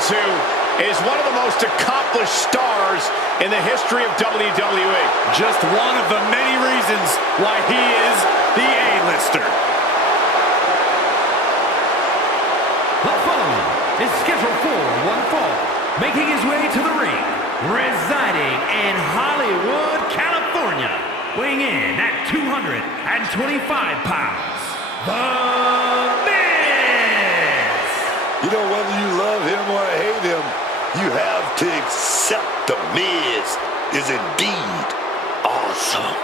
knows who is one of the most accomplished stars in the history of WWE. Just one of the many reasons why he is the A-lister. The following is scheduled for one fall, making his way to the ring, residing in Hollywood, California, weighing in at 225 pounds, The Miz! You know, whether you love him or hate him, you have to accept The Miz is indeed awesome.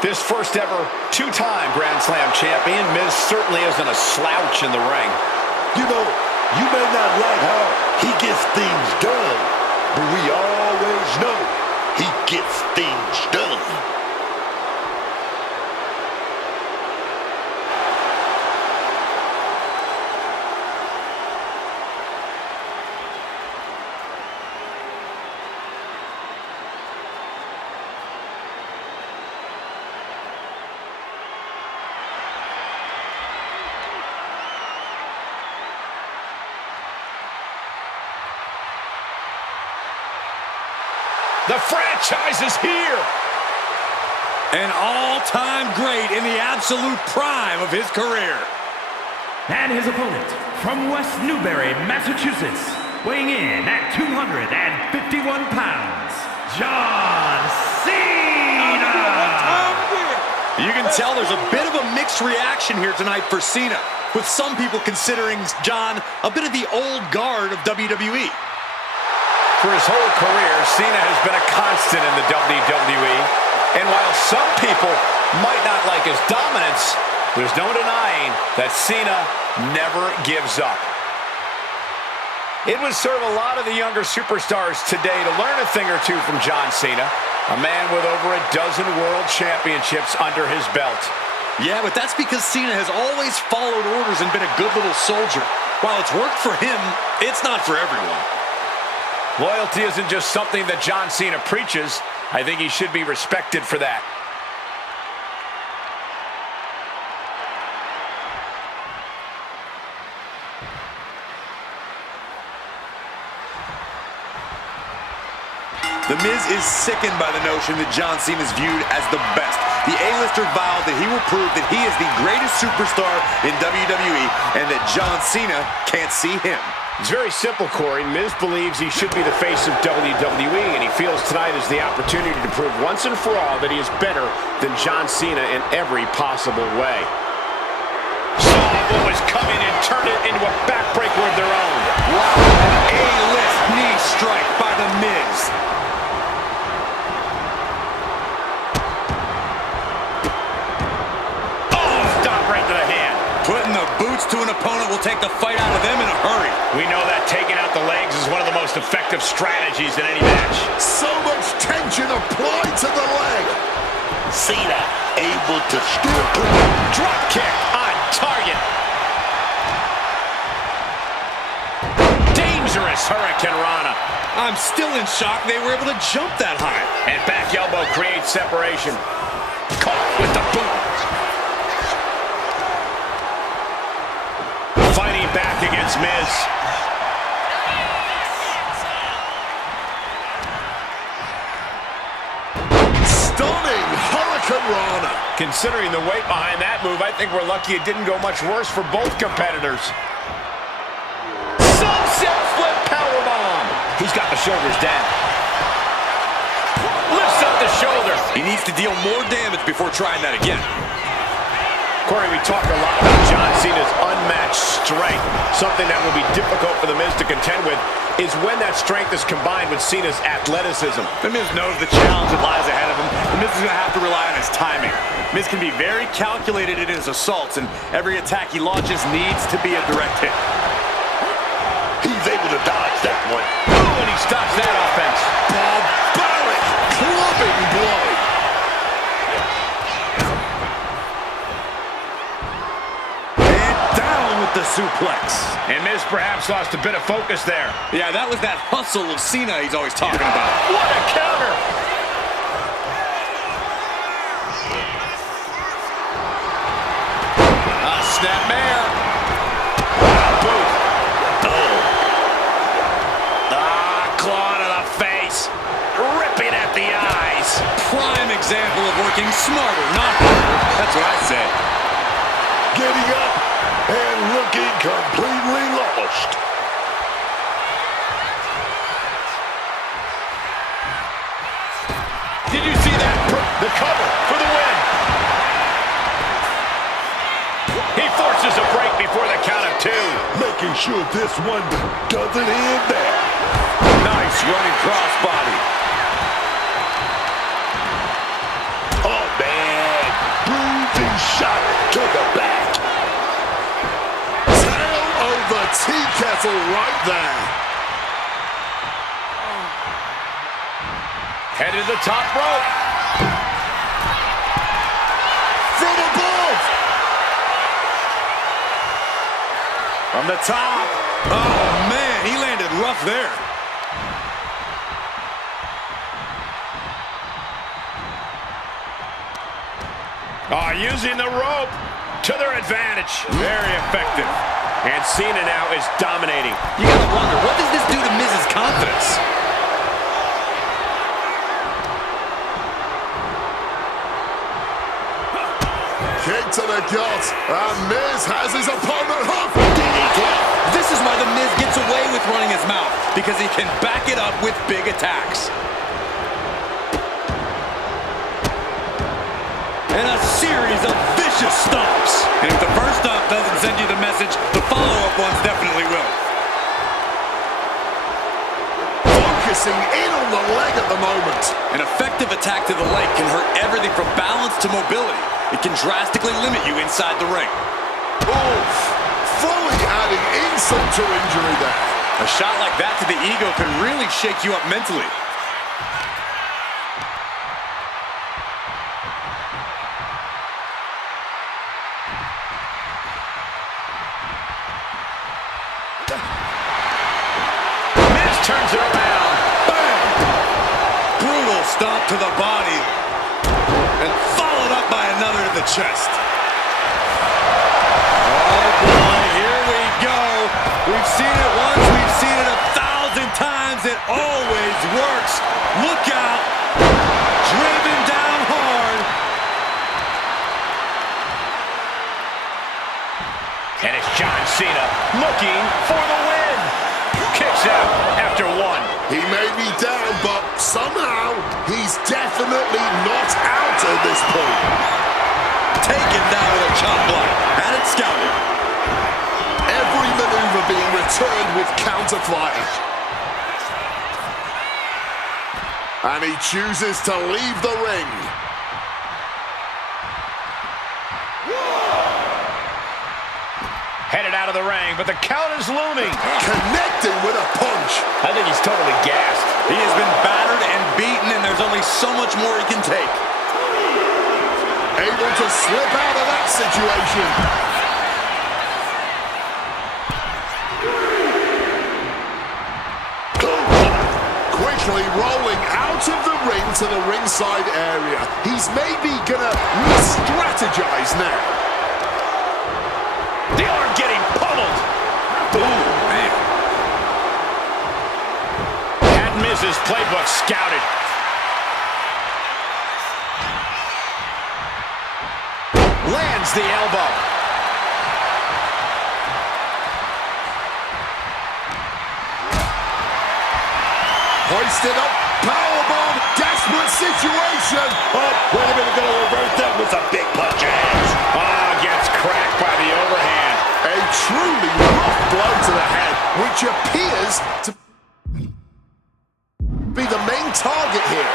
This first ever two-time Grand Slam champion, Miz certainly isn't a slouch in the ring. You know, you may not like how he gets things done, but we always know he gets things done. The franchise is here! An all-time great in the absolute prime of his career. And his opponent, from West Newbury, Massachusetts, weighing in at 251 pounds, John Cena! You can tell there's a bit of a mixed reaction here tonight for Cena, with some people considering John a bit of the old guard of WWE. For his whole career, Cena has been a constant in the WWE. And while some people might not like his dominance, there's no denying that Cena never gives up. It would serve a lot of the younger superstars today to learn a thing or two from John Cena, a man with over a dozen world championships under his belt. Yeah, but that's because Cena has always followed orders and been a good little soldier. While it's worked for him, it's not for everyone. Loyalty isn't just something that John Cena preaches. I think he should be respected for that. The Miz is sickened by the notion that John Cena is viewed as the best. The A-lister vowed that he will prove that he is the greatest superstar in WWE and that John Cena can't see him. It's very simple, Corey. Miz believes he should be the face of WWE, and he feels tonight is the opportunity to prove once and for all that he is better than John Cena in every possible way. Saw what was coming and turned it into a backbreaker of their own. Wow, an A-list knee strike by The Miz. Oh, stop right to the hand. Putting the boots to an opponent will take the fight out of them in a hurry. We know that taking out the legs is one of the most effective strategies in any match. So much tension applied to the leg. Cena able to steer clear. Drop kick on target. Dangerous Hurricane Rana. I'm still in shock they were able to jump that high. And back elbow creates separation. Caught with the boot. Fighting back against Miz. Stunning Hurricane Rana. Considering the weight behind that move, I think we're lucky it didn't go much worse for both competitors. Sunset flip powerbomb. He's got the shoulders down. Lifts up the shoulder. He needs to deal more damage before trying that again. Corey, we talk a lot about John Cena's unmatched strength. Something that will be difficult for The Miz to contend with is when that strength is combined with Cena's athleticism. The Miz knows the challenge that lies ahead of him. The Miz is going to have to rely on his timing. Miz can be very calculated in his assaults, and every attack he launches needs to be a direct hit. He's able to dodge that one. Oh, and he stops that offense. Barbaric clubbing blow. The suplex. And Miz perhaps lost a bit of focus there. Yeah, that was that hustle of Cena he's always talking about. What a counter! A snapmare. Boot. Oh. example of working smarter, not harder. That's what I say. Getting up and looking completely lost. Did you see that? The cover for the win. He forces a break before the count of 2. Making sure this one doesn't end there. Nice running crossbody. Oh, man. Bruising shot to the back. Tail over tea kettle right there. Headed to the top rope. From above. From the top. Oh, man, he landed rough there. Using the rope to their advantage. Very effective. And Cena now is dominating. You gotta wonder, what does this do to Miz's confidence? Kick to the gut, and Miz has his opponent hooked. DDT. This is why The Miz gets away with running his mouth, because he can back it up with big attacks. And a series of vicious stomps. And if the first stomp doesn't send you the message, the follow-up ones definitely will. Focusing in on the leg at the moment. An effective attack to the leg can hurt everything from balance to mobility. It can drastically limit you inside the ring. Oof. Fully adding insult to injury there. A shot like that to the ego can really shake you up mentally. Miz turns it around. Bam! Brutal stomp to the body. And followed up by another to the chest. Oh boy, here we go. We've seen it once, we've seen it 1,000 times. It always works. Look out. Driven down hard. And it's John Cena looking for the win. Kicks out after 1. He may be down, but somehow he's definitely not out at this point. Taken down with a chop block. Had it scouted. Every maneuver being returned with counter fire. And he chooses to leave the ring. Headed out of the ring, but the count is looming. Connecting with a punch. I think he's totally gassed. He has been battered and beaten, and there's only so much more he can take. Able to slip out of that situation. Quickly rolling out of the ring to the ringside area. He's maybe gonna re-strategize now. The arm getting pummeled. Ooh, man. Had Miz's playbook scouted. Lands the elbow. Hoisted up, powerbomb, desperate situation. Oh, wait a minute, gonna reverse that with a big punch. Gets cracked by the overhand. A truly rough blow to the head, which appears to be the main target here.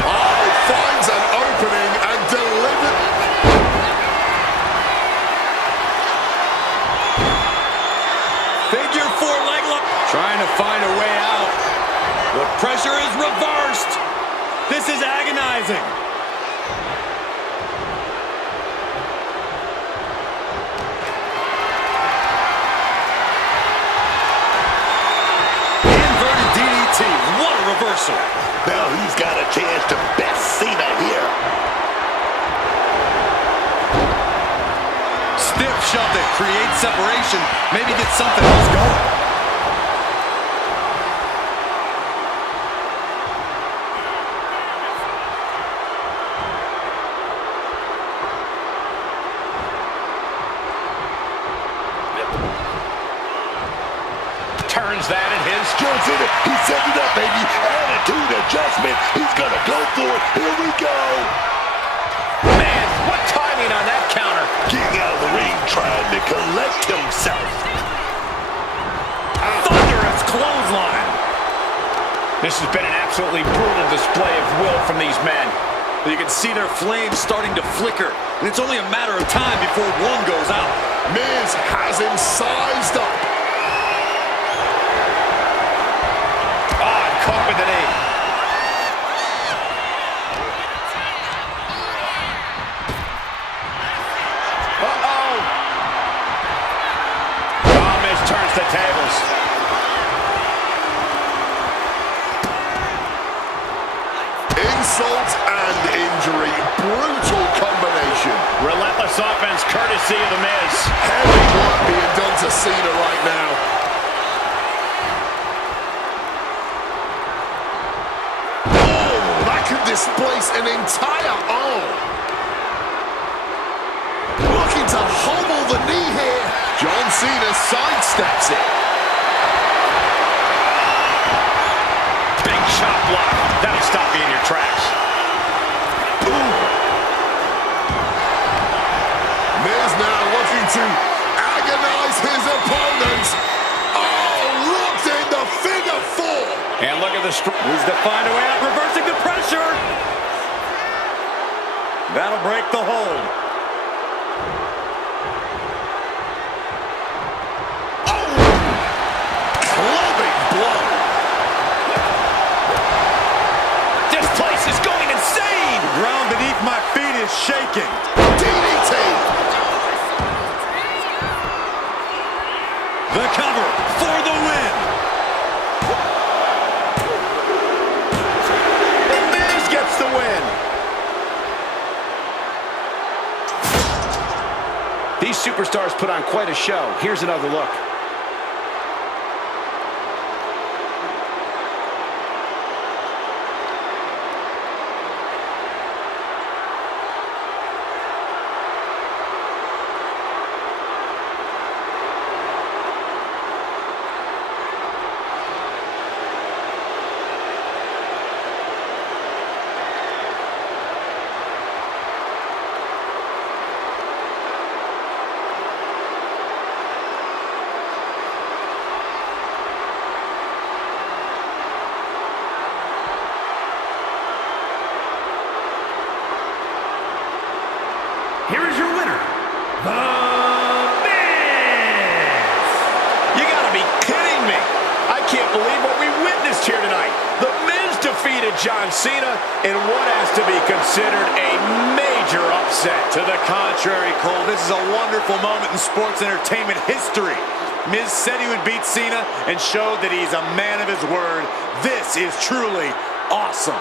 Oh, finds an opening and delivers. Figure 4 leg lock. Trying to find a way out. The pressure is reversed. This is agonizing. Inverted DDT. What a reversal. Now he's got a chance to best Cena here. Stiff shove that creates separation. Maybe get something else going. John Cena. He's setting it up, baby. Attitude adjustment. He's gonna go for it. Here we go. Man, what timing on that counter. Getting out of the ring, trying to collect himself. Thunderous clothesline. This has been an absolutely brutal display of will from these men. You can see their flames starting to flicker, and it's only a matter of time before one goes out. Miz has him sized up. Caught with the knee. Uh-oh. Oh, Miz turns the tables. Insult and injury. Brutal combination. Relentless offense courtesy of the Miz. Heavy work being done to Cena right now. Oh, that could displace an entire arm. Looking to hobble the knee here. John Cena sidesteps it. Big chop block. That'll stop you in your tracks. Ooh. Miz now looking to agonize his opponent. Oh, looked in the figure four. And look at the Needs to find a way out, reversing the pressure. That'll break the hold. Oh, clubbing blow. This place is going insane. The ground beneath my feet is shaking. DDT. The cover for the win. The Miz gets the win. These superstars put on quite a show. Here's another look. Here is your winner, The Miz! You gotta be kidding me. I can't believe what we witnessed here tonight. The Miz defeated John Cena in what has to be considered a major upset. To the contrary, Cole, this is a wonderful moment in sports entertainment history. Miz said he would beat Cena and showed that he's a man of his word. This is truly awesome.